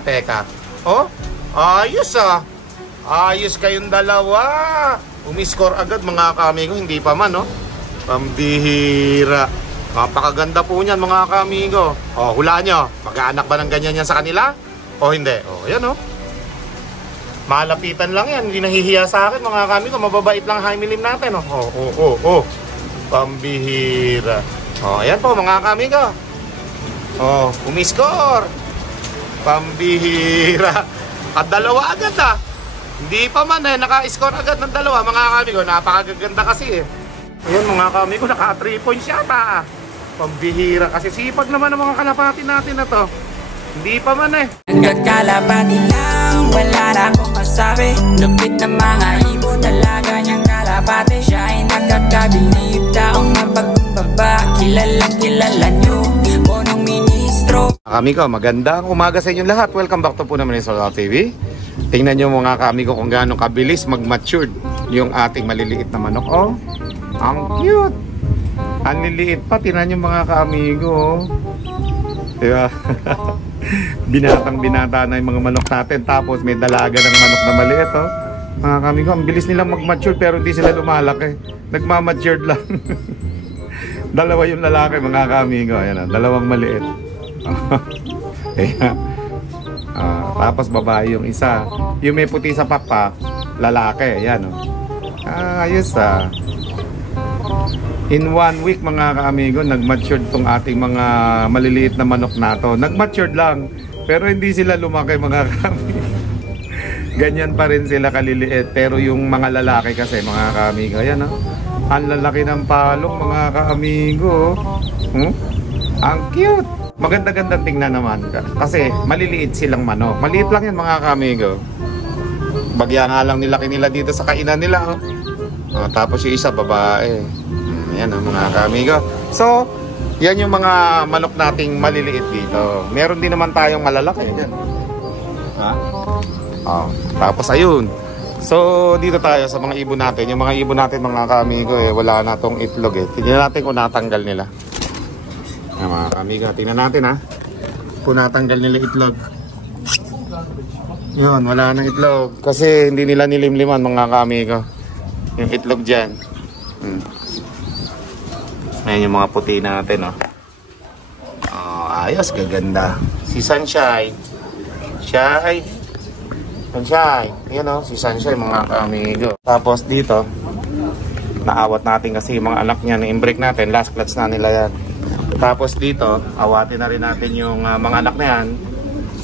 Teka. Oh, ayos ah. Ayos kayong dalawa. Umiscore agad mga kamigo, hindi pa man, oh. Pambihira. Napakaganda po niyan mga kamigo. Oh, hulaan nyo. Mag-aanak ba ng ganyan yan sa kanila? O hindi? Oh, yan oh. Malapitan lang yan. Hindi nahihiya sa akin mga kamigo. Mababait lang high milim natin, oh. Oh. Pambihira. Oh, ayan po mga kamigo. Oh, umiscore. Pambihira. At dalawa agad ah. Hindi pa man naka-score agad ng dalawa mga kamigo. Napakaganda kasi eh. Ayan mga kamigo, naka 3 points yata ah. Pambihira kasi sipag naman ng mga kalapati natin na to. Hindi pa man eh. Hanggang kalapati lang, wala na akong masabi. Lupit na mga ibon, talaga niyang kalapati. Siya ay nakakabilib, taong mapagkumbaba. Kilala niyo, punong ministro. Kamigo, magandang umaga sa inyong lahat. Welcome back to po naman sa Solal TV. Tingnan nyo mga kamigo kung gaano kabilis mag-matured yung ating maliliit na manok. Oh, ang cute. Ang liliit pa, tingnan nyo mga kamigo. Diba? Binata na yung mga manok natin. Tapos may dalaga ng manok na maliit. Oh. Mga kamigo, ang bilis nilang mag-mature pero hindi sila lumalaki. Nagmamatured lang. Dalawa yung lalaki mga kamigo. Ayan, dalawang maliit. Ayan. Tapos babae yung isa. Yung may puti sa pakpak, lalaki. Ayan, oh. Ayos ah. In 1 week mga ka-amigo, nag-matured tong ating mga maliliit na manok na to. Nag-matured lang, pero hindi sila lumaki mga ka-amigo. Ganyan pa rin sila kaliliit. Pero yung mga lalaki kasi mga ka-amigo, ayan oh. Ang lalaki ng palong mga ka-amigo. Ang cute. Maganda-gandang tingnan naman. Kasi maliliit silang manok. Maliit lang yan mga ka-amigo. Bagya nga lang nilaki nila dito sa kainan nila oh. Tapos yung isa babae. Ayan ang mga kamigo. So, yan yung mga manok nating maliliit dito. Meron din naman tayong malalaki. Yan. Tapos ayun. So, dito tayo sa mga ibon natin. Yung mga ibon natin mga kamigo wala na tong itlog eh. Tingnan natin kung natanggal nila. Ayan mga kamigo. Tingnan natin ha. Kung natanggal nila itlog. Yun, wala nang itlog. Kasi hindi nila nilimliman mga kamigo. Yung itlog dyan. Ayan yung mga puti natin, oh. Ayos, gaganda. Si Sunshine. Sunshine. Ayan, oh, si Sunshine, mga ka-amigo. Tapos dito, naawat natin kasi yung mga anak niya na imbreak natin. Last clutch na nila yan. Tapos dito, awatin na rin natin yung mga anak na yan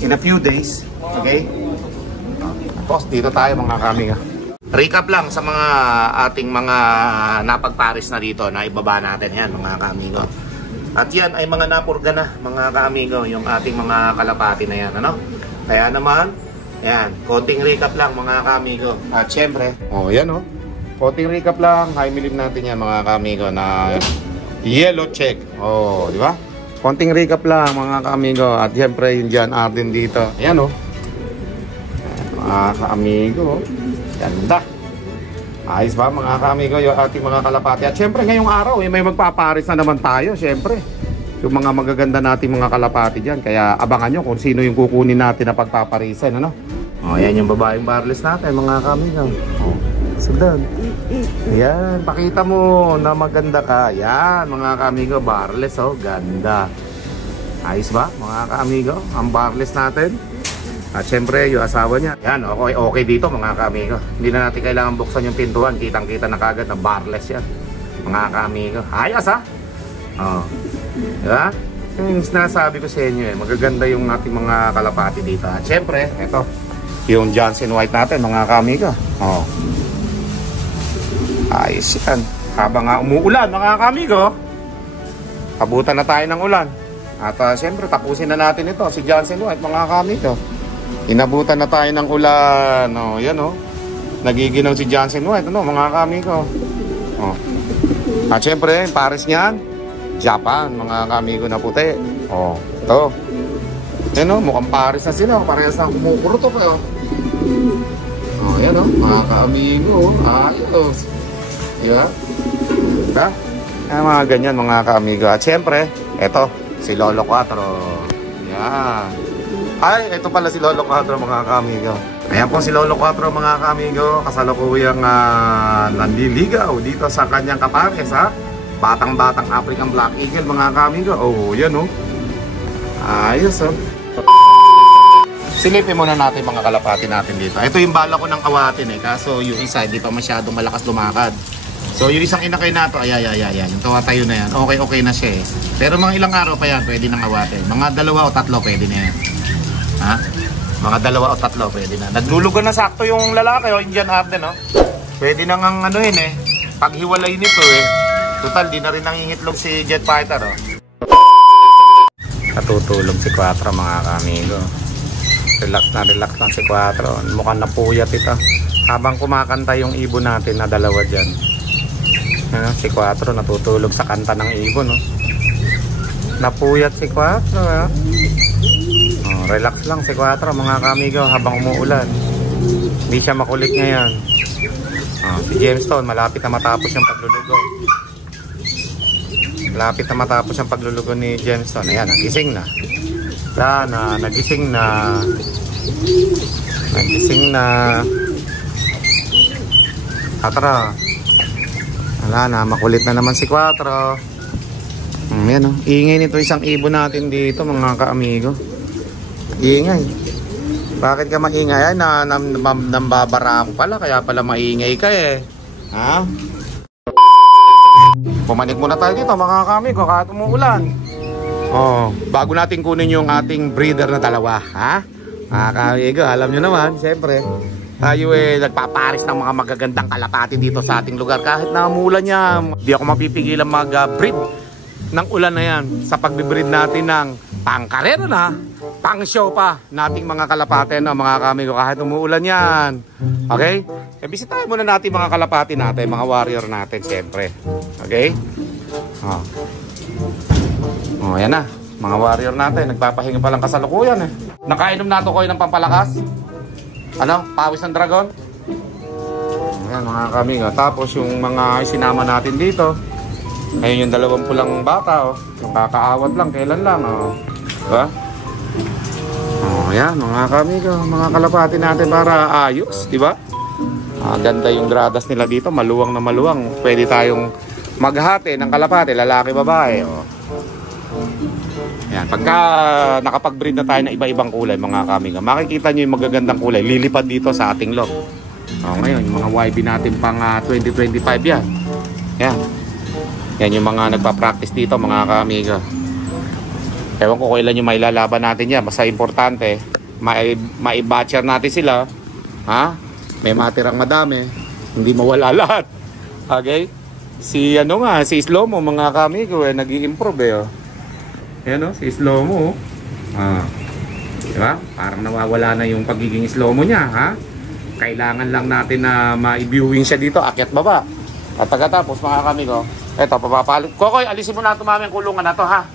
in a few days. Okay? Tapos dito tayo, mga ka-amigo. Recap lang sa mga ating mga napagparis na dito na ibaba natin yan mga kaamigo. At yan ay mga napurga na mga kaamigo, yung ating mga kalapati na yan, ano? Kaya naman, yan, konting recap lang mga kaamigo. At syempre, yan konting recap lang, high milim natin yan mga kaamigo na yellow check. Di ba? Konting recap lang mga kaamigo. At syempre yung John Arden dito. Ayan mga kaamigo. Ganda. Ayos ba mga ka-amigo yung ating mga kalapati. At syempre ngayong araw may magpaparis na naman tayo. Syempre yung mga magaganda nating mga kalapati dyan. Kaya abangan nyo kung sino yung kukunin natin na pagpaparisan. Yan yung babaeng barless natin mga ka-amigo. Sundan. Yan, pakita mo na maganda ka. Yan mga ka-amigo, barless ganda. Ayos ba mga ka-amigo ang barless natin? At syempre yung asawa niya. Yan, okay dito mga ka-amigo. Hindi na natin kailangan buksan yung pintuan. Kitang-kita na kagad na barless yan mga ka-amigo. Ayos ha? Diba? Yung sinasabi ko sa inyo magaganda yung ating mga kalapati dito. At syempre, ito yung Johnson White natin mga ka-amigo. Ayos yan. Habang umuulan mga ka-amigo, abutan na tayo ng ulan. At syempre tapusin na natin ito si Johnson White mga ka-amigo. Inabutan na tayo ng ulan. Yan nagiginaw si Johnson White mga kamigo. At syempre pares niyan Japan mga kamigo na puti. Ito. Yan mukhang pares na sila. Parehas na kumukuruto pa. Yan mga kamigo. Ayos. Diba? Mga ganyan mga kamigo. At syempre ito si Lolo 4. Yan. Ay, ito pala si Lolo 4 mga kamigo. Ayan po si Lolo 4 mga kamigo. Kasalukuyang nandiligaw dito sa kanyang kapares ha. Batang-batang African Black Eagle mga kamigo. Oh, yan oh. Ayos oh. Silipin muna natin mga kalapati natin dito. Ito yung bala ko ng awatin eh. Kaso yung isa hindi pa masyadong malakas lumakad. So yung isang inakay na to, ayan. Yung tayo na yan. Okay na siya eh. Pero mga ilang araw pa yan, pwede nang awatin. Mga 2 o 3 pwede na yan. Ha? Mga 2 o 3 pwede na. Naglulugan na sakto yung lalaki o Indian Arden no? Pwede nang ano yun eh. Paghiwalay nito eh. Total, di na rin nangingitlog si Jet Fighter oh. Natutulog si 4 mga kamigo. Relax lang si 4. Mukhang napuyat ito. Habang kumakanta yung ibon natin na 2 dyan. Si 4 natutulog sa kanta ng ibon. No? Napuyat si 4. Relax lang si 4 mga kamigo habang umuulan. Hindi siya makulit ngayon. Si Gemstone malapit na matapos yung paglulugo. Malapit na matapos yung paglulugo ni Gemstone. Ayan, nagising na. Nagising na. Tara. Wala na, makulit na naman si 4. Ayan o, ingay nito isang ibon natin dito mga ka-amigo. Ingay. Bakit ka maingay? Nambabara ako pala, kaya pala maingay ka eh. Ha? Pumanik muna tayo dito mga ka-amigo kahit umuulan. Bago natin kunin yung ating breeder na 2, ha? Mga ka-amigo, alam nyo naman, siyempre tayo eh nagpaparis ng mga magagandang kalapati dito sa ating lugar. Kahit na umulan niya, di ako mapipigilan mag-breed ng ulan na yan sa pagbibreed natin ng pangkarera na, pang show pa nating mga kalapati no, mga kamigo, kahit umuulan yan. Okay? Bisitahin muna natin mga kalapati natin, mga warrior natin siyempre. Okay? Yan na. Mga warrior natin, nagpapahinga pa lang kasalukuyan eh. Nakainom na ito ko ng pampalakas. Ano? Pawis ng dragon. Ayan mga kamigo. Tapos yung mga isinama natin dito. Ayun yung 2 pulang bata oh. Yung kakaawat lang, kailan lang oh. Diba? Ayan mga kamigo. Mga kalapati natin para ayos, diba? Ganda yung gradas nila dito. Maluwang na maluwang. Pwede tayong maghati ng kalapati, lalaki, babae oh. Ayan, pagka nakapag-breed na tayo ng iba-ibang kulay mga kamigo, makikita nyo yung magagandang kulay lilipad dito sa ating log. Ngayon yung mga YB natin pang 2025 yan. Yan yung mga nagpa-practice dito mga kamigo. Ewan ko kailan yung mailalaban natin yan. Basta importante mai-batcher natin sila. May matirang madami, hindi mawala lahat. Okay? Si Slomo mga kamigo nag-i-improve eh oh. Ayan o, si Slomo. Diba? Parang nawawala na yung pagiging Slomo niya, ha? Kailangan lang natin na ma-viewing siya dito, akyat baba. At pagkatapos, mga kamigo, eto, papapalit. Kokoy, alisin mo na ito mami ang kulungan na to, ha?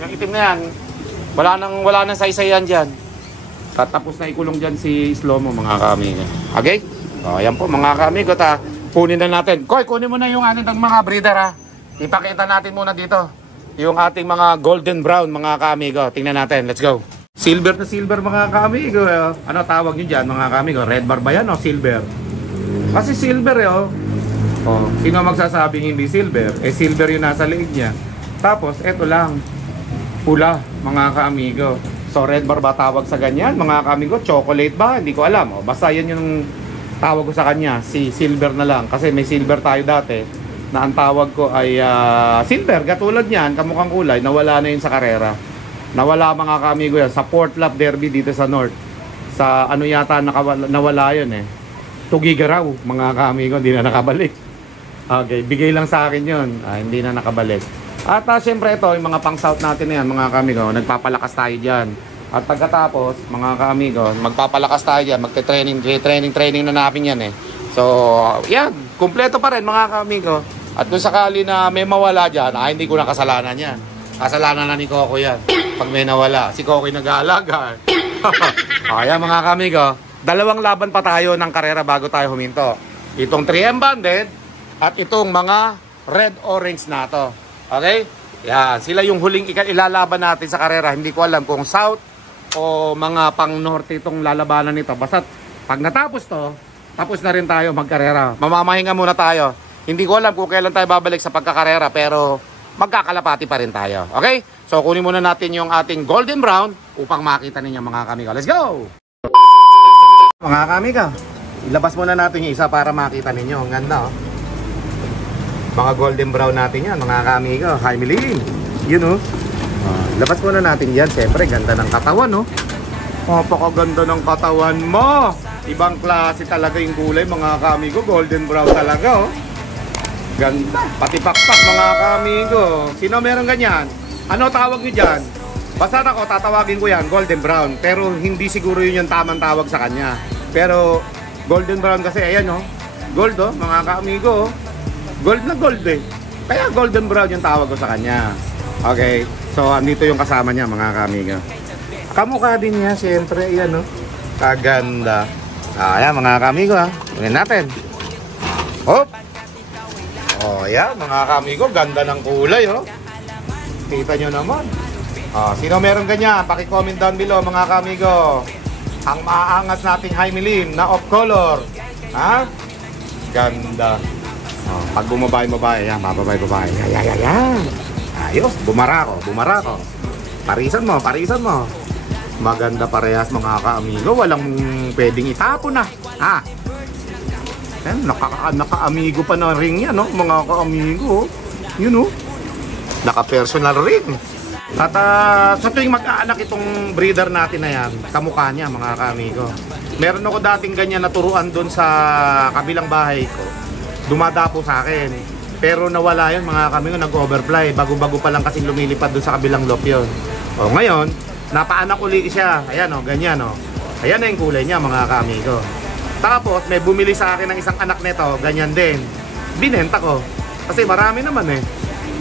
Yung itim na yan, wala nang saysay yan dyan. Tapos na ikulong dyan si Slomo, mga kamigo. Okay? Ayan po, mga kamigo, kunin na natin. Koy, kunin mo na yung ating mga breeder, ha? Ipakita natin muna dito yung ating mga golden brown mga kaamigo. Tingnan natin, let's go. Silver na silver mga kaamigo. Ano tawag nyo dyan mga kaamigo? Red bar ba yan o silver? Kasi silver sino magsasabing hindi silver? Silver yung nasa leeg niya. Tapos eto lang, pula mga kaamigo. So red bar ba tawag sa ganyan mga kaamigo? Chocolate ba? Hindi ko alam. Basta yan yung tawag ko sa kanya, si silver na lang. Kasi may silver tayo dati na ang tawag ko ay silver, katulad niyan, kamukhang kulay, nawala na yun sa karera. Nawala mga kamigo yan, sa Port Lap Derby dito sa North. Sa ano yata nawala yun eh. Tugigaraw, mga kamigo, hindi na nakabalik. Okay, bigay lang sa akin yun, hindi na nakabalik. At syempre ito, yung mga pang south natin na yan, mga kamigo, nagpapalakas tayo dyan. At pagkatapos, mga kamigo, magpapalakas tayo dyan, training na natin yan eh. So, yan, kumpleto pa rin mga kamigo. At kung sakali na may mawala dyan, hindi ko na kasalanan yan. Kasalanan na ni Coco yan. Pag may nawala, si Coco nag-aalaga. Ayan mga kamigo, 2 laban pa tayo ng karera bago tayo huminto. Itong 3M banded at itong mga red-orange na to. Okay? Yan, sila yung huling ilalaban natin sa karera. Hindi ko alam kung south o mga pang norte itong lalabanan nito. Basta pag natapos to, tapos na rin tayo magkarera. Mamamahinga muna tayo. Hindi ko alam kung kailan tayo babalik sa pagkakarera, pero magkakalapati pa rin tayo. Okay? So kunin muna natin yung ating golden brown upang makita ninyo mga kamigo. Let's go! Mga kamigo, ilabas muna natin yung isa para makita ninyo. Ang ganda, oh. Mga golden brown natin yan, mga kamigo. Hi, Milin. Yun, oh. Labas muna natin yan. Siyempre, ganda ng katawan, no? Napakaganda ng katawan mo. Ibang klase talaga yung kulay, mga kamigo. Golden brown talaga, oh. Ganda. Pati pakpak, mga kamigo. Sino meron ganyan? Ano tawag nyo dyan? Basta ako, tatawagin ko yan, golden brown. Pero hindi siguro yun yung tamang tawag sa kanya. Pero, golden brown kasi, ayan, oh. Gold, oh, mga kamigo, oh. Gold na gold, eh. Kaya golden brown yung tawag ko sa kanya. Okay. So, andito yung kasama niya, mga kamigo. Kamukha din niya, siyempre, yan, no? Kaganda. Ayan, mga kamigo, ha? Tingnan natin. Hop! Ayan, mga kamigo, ganda ng kulay, oh. Kita nyo naman. Sino meron ganyan? Paki-comment down below, mga kamigo. Ang maaangas nating high milim na off-color. Ha? Ganda. Pag bumabay, yan, bababay. Yan. Ayos, bumara ko. Parisan mo. Maganda parehas, mga ka-amigo. Walang pwedeng itapon na. Ha? Yan, naka-amigo pa na ring yan, no? Mga ka-amigo. Yun, no? Naka-personal ring. At sa tuwing mag-aanak itong breeder natin na yan, kamukha niya, mga ka-amigo. Meron ako dating ganyan naturuan doon sa kabilang bahay ko. Dumadapo sa akin. Pero nawala yun, mga kamigo, nag-overfly. Bago-bago pa lang kasi lumilipad doon sa kabilang loop yun. O ngayon, napaanak uli siya. Ayan, o, ganyan, o. Ayan na yung kulay niya, mga kamigo. Tapos may bumili sa akin ng isang anak nito, ganyan din. Binenta ko. Kasi marami naman, eh.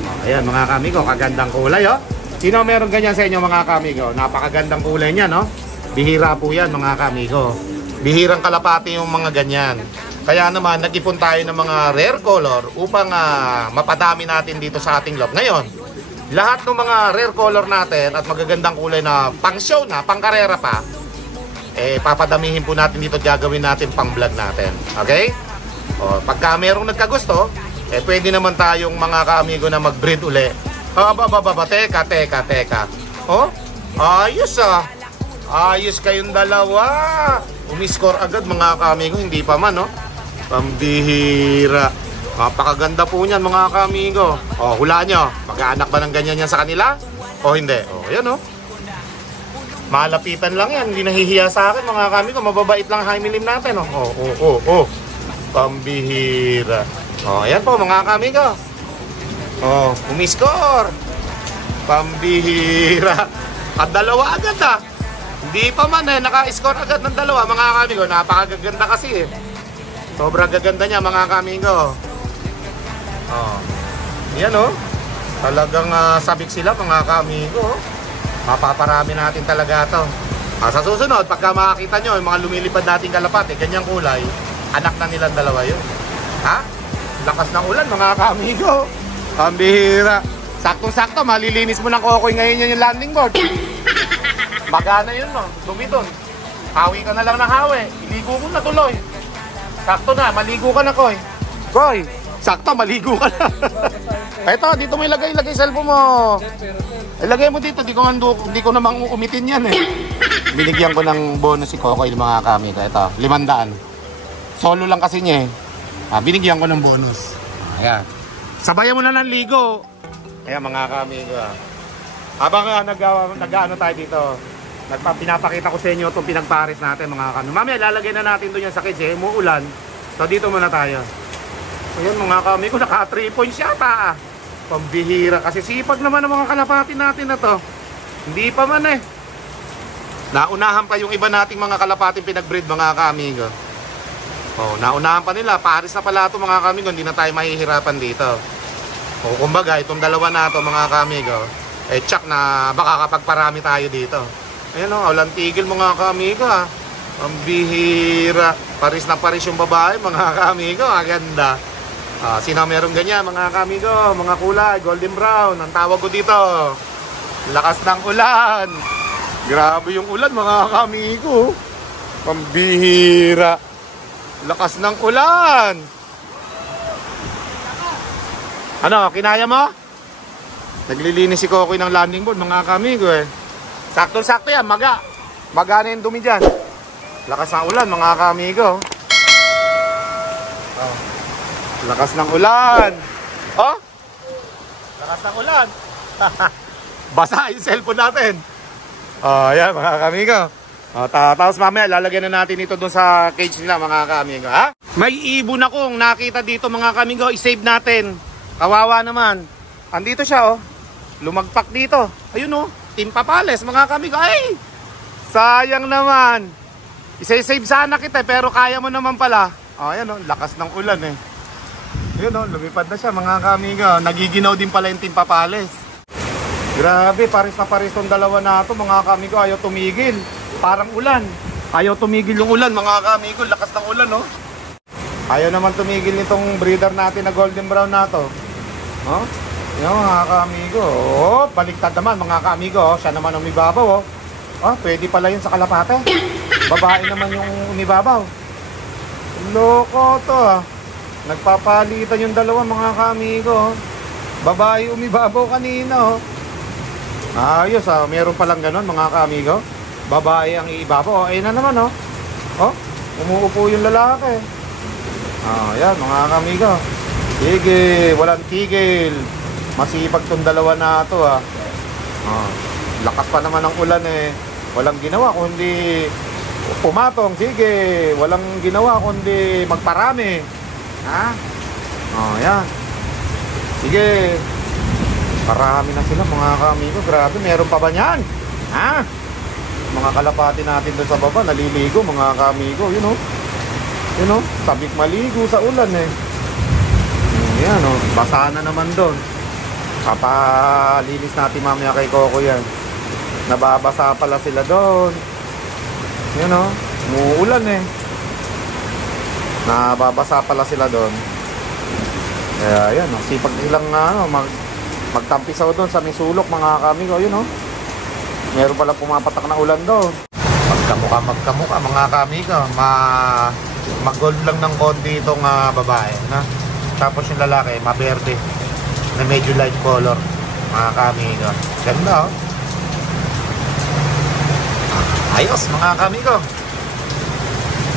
O, ayan, mga kamigo, kagandang kulay, o. Sino meron ganyan sa inyo, mga kamigo? Napakagandang kulay niya, no? Bihira po yan, mga kamigo. Bihirang kalapati yung mga ganyan. Kaya naman, nag-ipon tayo ng mga rare color upang mapadami natin dito sa ating loft. Ngayon, lahat ng mga rare color natin at magagandang kulay na pang-show na, pang-karera pa, papadamihin po natin dito, gagawin natin pang-vlog natin. Okay? O, pagka merong nagkagusto, pwede naman tayong mga ka-amigo na mag-breed uli. Teka. Oh, ayos, ayos kayong dalawa. Umiscore agad, mga ka-amigo, hindi pa man, no? Pambihira. Napakaganda po niyan, mga ka-amigo. O, hulaan nyo. Mag-aanak ba ng ganyan yan sa kanila? O hindi? O, yan, o. Malapitan lang yan. Hindi nahihiya sa akin, mga ka-amigo. Mababait lang high milim natin, o. O. Pambihira. O, ayan po, mga ka-amigo. O, umiscore. Pambihira. At dalawa agad, Hindi pa man, naka-score agad ng dalawa, mga ka-amigo. Napakaganda kasi, sobrang gaganda niya, mga kamigo. Yan, talagang sabik sila, mga kamigo. Mapaparami natin talaga ito. Sa susunod, pagka makakita nyo yung mga lumilipad nating kalapate, ganyang kulay, anak na nilang dalawa yun. Ha? Lakas ng ulan, mga kamigo. Pambihira. Saktong-sakto, malilinis mo ng kokoy ngayon yan yung landing board. Magana yun, no? Dumi dun. Hawi ka na lang ng hawi. Iligo ko na tuloy. Sakto na, maligo ka na, Koy. Koy, sakto, maligo ka na. Eto, dito mo ilagay cellphone mo. Ilagay mo dito, di ko namang umitin yan, Binigyan ko ng bonus si Kokoy, mga kami. Ito, 500. Solo lang kasi niya, binigyan ko ng bonus. Ayan. Sabayan mo na ng ligo. Ayan, mga kami. Habang nag-ano tayo dito, pinapakita ko sa inyo itong pinagpares natin, mga kami. Mamaya lalagay na natin doon yan sa kids, umuulan. So dito muna tayo. Ayan, mga kami ko, naka 3 points yata, Pambihira, kasi sipag naman ng mga kalapati natin na to. Hindi pa man, Naunahan pa yung iba nating mga kalapating pinag-breed, mga kami ko. Naunahan pa nila. Paris na pala ito, mga kami ko. Hindi na tayo mahihirapan dito. Kumbaga, itong dalawa na ito, mga kami ko, check na baka kapagparami tayo dito. Ayan, walang tigil, mga kamigo, Ang bihira. Paris na Paris yung babae, mga kamigo. Aganda. Sino meron ganyan, mga kamigo? Mga kulay, golden brown. Ang tawag ko dito, lakas ng ulan. Grabe yung ulan mga kamigo. Pambihira. Lakas ng ulan. Ano, kinaya mo? Naglilinis si Kokoy ng landing board mga kamigo eh. Sakto-sakto yan, maga. Maga na yung dumi dyan. Lakas ng ulan mga kamigo. Oh. Lakas ng ulan. Oh? Lakas ng ulan. Basa yung cellphone natin. Oh, yan mga kamigo. Oh, tapos mamaya lalagyan na natin ito doon sa cage nila mga kamigo. Ha? May ibon akong nakita dito mga kamigo. I-save natin. Kawawa naman. Andito siya oh. Lumagpak dito. Ayun oh. Timpapales mga kamigo. Ay! Sayang naman. Isa-save sana kita pero kaya mo naman pala. Oh, ayan oh. Lakas ng ulan eh. Ayun oh. Lumipad na siya mga kamigo. Nagiginaw din pala yung timpapales. Grabe, paris na paris tong dalawa na ito mga kamigo. Ayaw tumigil. Parang ulan. Ayaw tumigil yung ulan mga kamigo. Lakas ng ulan oh. Ayaw naman tumigil nitong breeder natin na golden brown na to. Oh? Yan mga kamigo. Oh, baliktad naman mga kamigo. Siya naman ang umibabaw oh. Oh, pwede pala yun sa kalapate. Babae naman yung umibabaw. Loko to ah. Nagpapalitan yung dalawa mga kamigo. Babae umibabaw kanina oh. Ayos ah, meron palang ganon mga kamigo. Babae ang iibabaw. Oh, ayun na naman oh. Oh, umuupo yung lalaki. Ah, yan mga kamigo. Sige, walang tigil. Masipag tong dalawa na ito ah. Ah, lakas pa naman ng ulan eh. Walang ginawa kundi pumatong. Sige, walang ginawa kundi magparami. Ha? Oh, yan. Sige. Parami na sila mga kamigo. Grabe, meron pa ba niyan? Ha? Mga kalapati natin doon sa baba, naliligo mga kamigo. Yun o. Yun o, sabik maligo sa ulan eh. Yan o, basa na naman doon. Papalinis natin mamaya kay Coco yan. Nababasa pala sila doon. Yan o, umuulan eh. Nababasa pala sila doon. Kaya yan o, sipag nilang magtampisaw doon sa may sulok mga kamigo. Yun o, meron pala pumapatak na ulan doon. Magkamukha mga kamigo. Mag-gold lang ng konti itong babae na? Tapos yung lalaki maberde na medyo light color mga kamigo. Ganda oh. Ayos mga kamigo.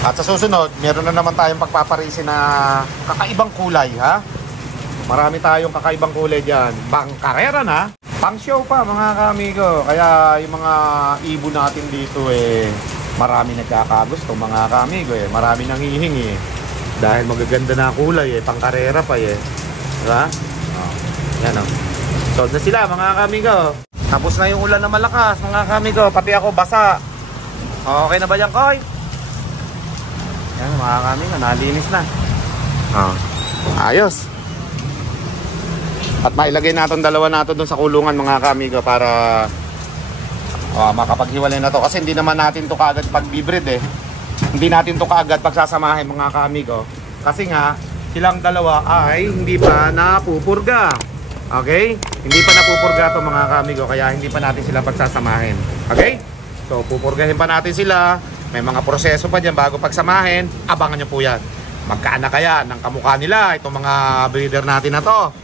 At sa susunod meron na naman tayong pagpaparisin na kakaibang kulay ha. Marami tayong kakaibang kulay dyan. Bangkarera na. Pang show pa mga kamigo. Kaya yung mga ibon natin dito eh, marami nagkakagusto mga kamigo eh. Marami nang hihingi eh. Dahil magaganda na kulay eh. Pangkarera pa eh. Diba? Oh, yan o. Sold na sila mga kamigo. Tapos na yung ulan na malakas mga kamigo. Pati ako basa. Okay na ba yan Koy? Yan mga kamigo. Nalinis na. Oh, ayos. At mailagay natin dalawa nato doon sa kulungan mga kamigo para makapaghiwalay na to. Kasi hindi naman natin to kaagad pag-bibreed eh. Hindi natin to kaagad pagsasamahin mga kamigo. Kasi nga, silang dalawa ay hindi pa napupurga. Okay? Hindi pa napupurga to mga kamigo. Kaya hindi pa natin sila pagsasamahin. Okay? So, pupurgahin pa natin sila. May mga proseso pa dyan bago pagsamahin. Abangan nyo po yan. Magkaanak kaya ng kamukha nila itong mga breeder natin na to.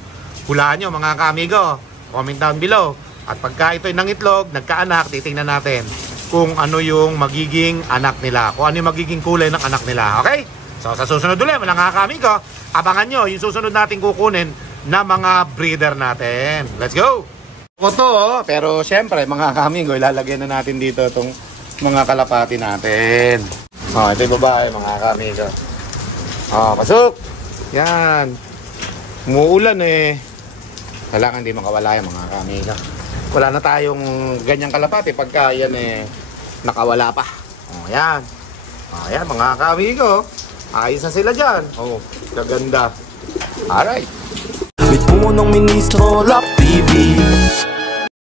Hulaan nyo mga kamigo. Comment down below. At pagka ito'y nangitlog, nagkaanak, titingnan natin kung ano yung magiging anak nila. Kung ano yung magiging kulay ng anak nila. Okay? So sa susunod ulit mga kamigo, abangan nyo yung susunod natin kukunin na mga breeder natin. Let's go! Ito oh, pero syempre mga kamigo, ilalagay na natin dito itong mga kalapati natin. Oh, ito yung babae mga kamigo. Oh, pasok! Yan. Umuulan eh. Kailangan hindi makawala yung mga kamigo. Wala na tayong ganyang kalapati pagka yan eh nakawala pa. O yan. O yan mga kamigo. Ayos na sila dyan. O, kaganda. Alright. With Punong Ministro Love TV.